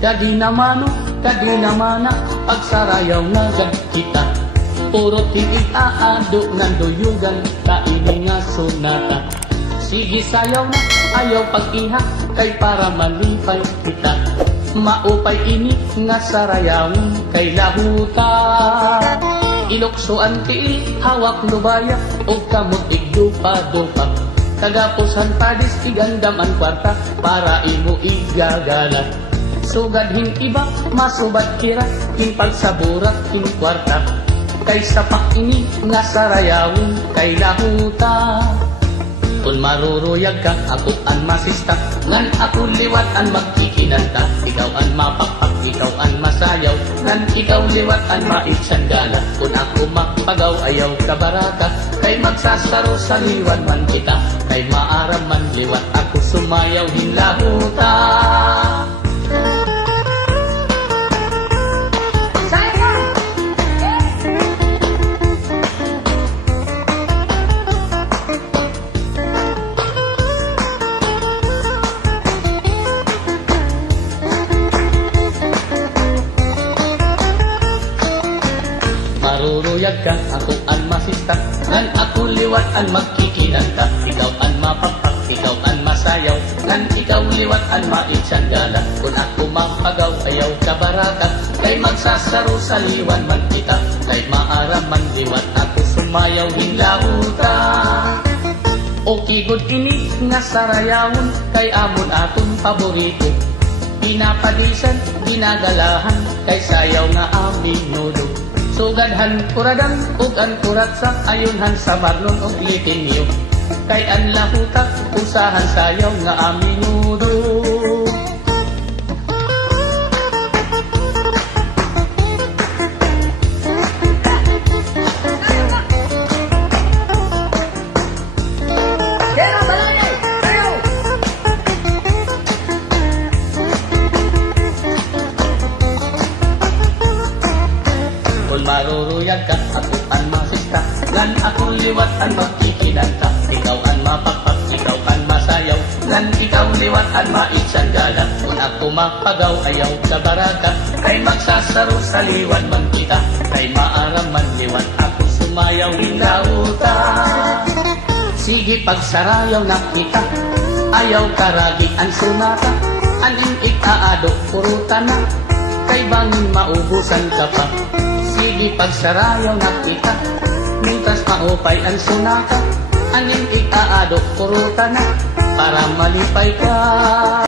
Kadi namana, pagsarayaw na gad kita. Puro tigid aado ng duyugan, kaini nga sunata. Sige sayaw na, ayaw pag-iha, kay para malipay kita. Maupay ini nga sarayawin, kay lahuta. Iloksoan tiil, hawak lubaya, o kamot igdupa-dupa. Kagapusan padis, igandam ang kwarta, para imo igagala. Sugadhin iba, masubat kira, king pagsaburat, king kwarta. Kay sapak ini, nga sarayawin, kay lahuta. Kung maruruyag ka, ako ang masista, ngan ako liwat ang magkikinanta. Ikaw ang mapakpak, ikaw ang masayaw, ngan ikaw liwat ang maitsanggala. Kung ako makpagaw, ayaw ka baraka, kay magsasaro sa liwan man kita. Kay maaram man liwat, ako sumayaw hinlahuta. Maruruyag ka, ako ang masista, ngan ako liwat ang magkikinanta. Ikaw ang mapapak, ikaw ang masayaw, ngan ikaw liwat ang maitsanggala. Kung ako mapagaw, ayaw ka baraka, kay magsasaro sa liwan man kita. Kay maaram man liwat, ako sumayaw hinlahuta. O kigod ini nga sarayawon, kay amon aton paborito. Pinapadisan, ginagalahan, kay sayaw nga aming nudo. Sugadhan kuradan, ug an kuratsa, ayunhan sa marlon og litinyo. Kay an lahuta, usahan sayaw nga aminudo. Kung maruruyag ka, ako ang masista, ngan ako liwat ang magkikinanta. Ikaw ang mapakpak, ikaw ang masayaw, ngan ikaw liwat ang maitsanggala. Kung ako mapagaw, ayaw ka baraka, kay magsasaro sa liwan man kita. Kay maaram man liwat, ako sumayaw hinlahuta. Sige pagsarayaw na kita, ayaw karagi ang sunata. Aning ikaado, purutan na, kay bangin maubusan ka pa. Sige pagsarayaw na kita, mintas maupay ang sunata. Aning ikaado, purutan na, para malipay ka.